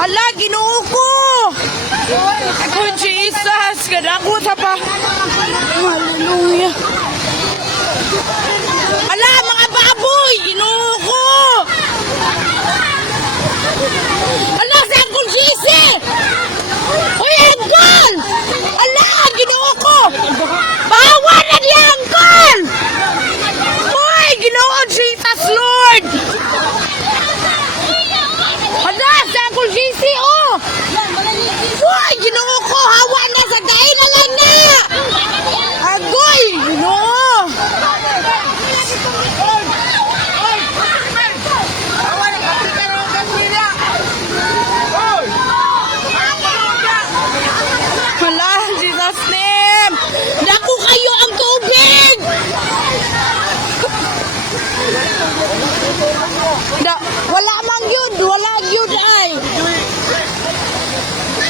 Hala, Ginoo ko. Ako, Jesus. Kadako sa pa. Hallelujah. Hala, mga baboy. Ginoo ko. Hala, sa Uncle Jesse. Uy, Uncle. Hala, Ginoo ko. Bawa na niya, Uncle. Uy, Ginoo, Jesus, Lord. Hala, sa Uncle Jesse, oh. Uy, Ginoo ko. Hawa na sa dahin na lang na. Agoy, Ginoo. Hala, Jesus name. Naku kayo ang tubig. Wala mang yun. Wala yun ay.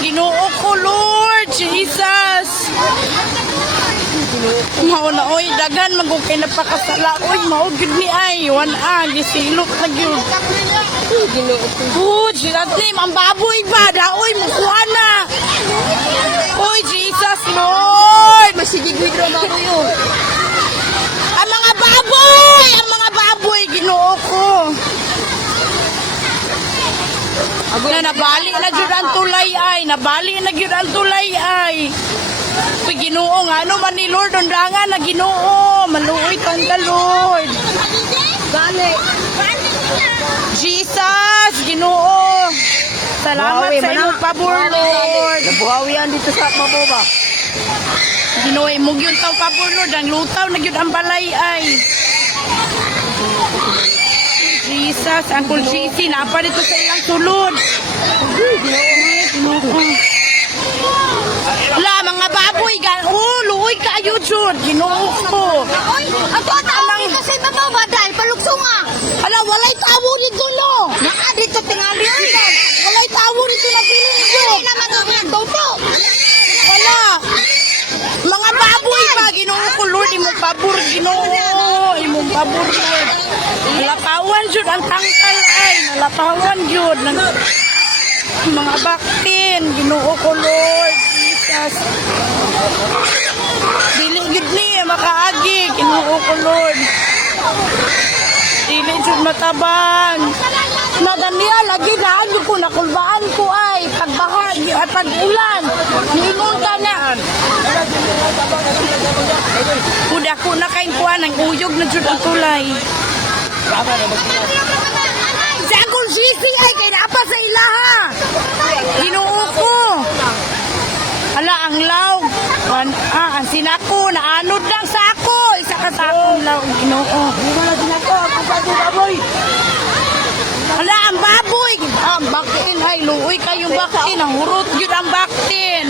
Ginoo ko, Lord. Jesus. Mao na, oy. Dagan magukay na pakasala. Oy, mao yun ni ay. Gisilot na yun. Oh, Jesus name. Ang baboy ba? Daoy, mukuha na. Oy, Jesus, Lord. Masigigwid ro ba kayo? Ang mga baboy! Ang mga baboy! Ginoo ko! Na nabali na jud ang tulay ay! Nabali na jud ang tulay ay! Uy, Ginoo nga, ano man ni Lord, undangan na Ginoo! Maluoy kang ka, Lord! Gani. Jesus! Ginoo! Salamat sa iyong pabor, Lord! Nabuhawian dito sa maboba. Ginoo, imong yun tao pabor, Lord! Ang lutaw na yun ang balay ay! Jesus, Uncle Jesse, napa dito sa ilang sulod. Wala, mga baboy, luoy kayo, Jud. Ginoo ko. Oy, ato tamang kasi maboba dahil paluksunga. Hala, walay tawo dito, no? Naka dito tingali dito. Walay tawo dito na piling, Hindi naman ako nagtoto. Wala. Mga baboy pa, Ginoo ko, Lord. Imong pabor, Ginoo. Imong pabor, Lord. Nalapawan, Jud, ang tangkal ay. Nalapawan, Jud. Mga baktin, Ginoo ko, Lord. Jesus. Dili gid ni makaagi, Ginoo ko, Lord. Dili jud matabang. Na Daniel, lagi daan ko nakulbaan ko ay pagbaha at pag-ulan. Ningon ka na. Uda ko na kain kuan ang uyog na jud ang tulay. Sa Uncle Jesse ay kay apa sa ilaha. Ginoo ko. Hala, ang law. Ang sinako, naanod lang sa ako. Isa ka sa akong law, Ginoo. Wala sinako, ako baboy. Hala, ang baboy. Ang baktin, ay, luoy kayong baktin. Ang hurot yun ang baktin.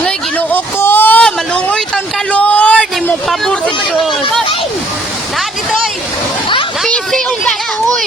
Ngay, Ginoo ko. Maluoy tan ka, Lord. Imo pabor si Diyos. Na dito. Pisi, ang gatuoy.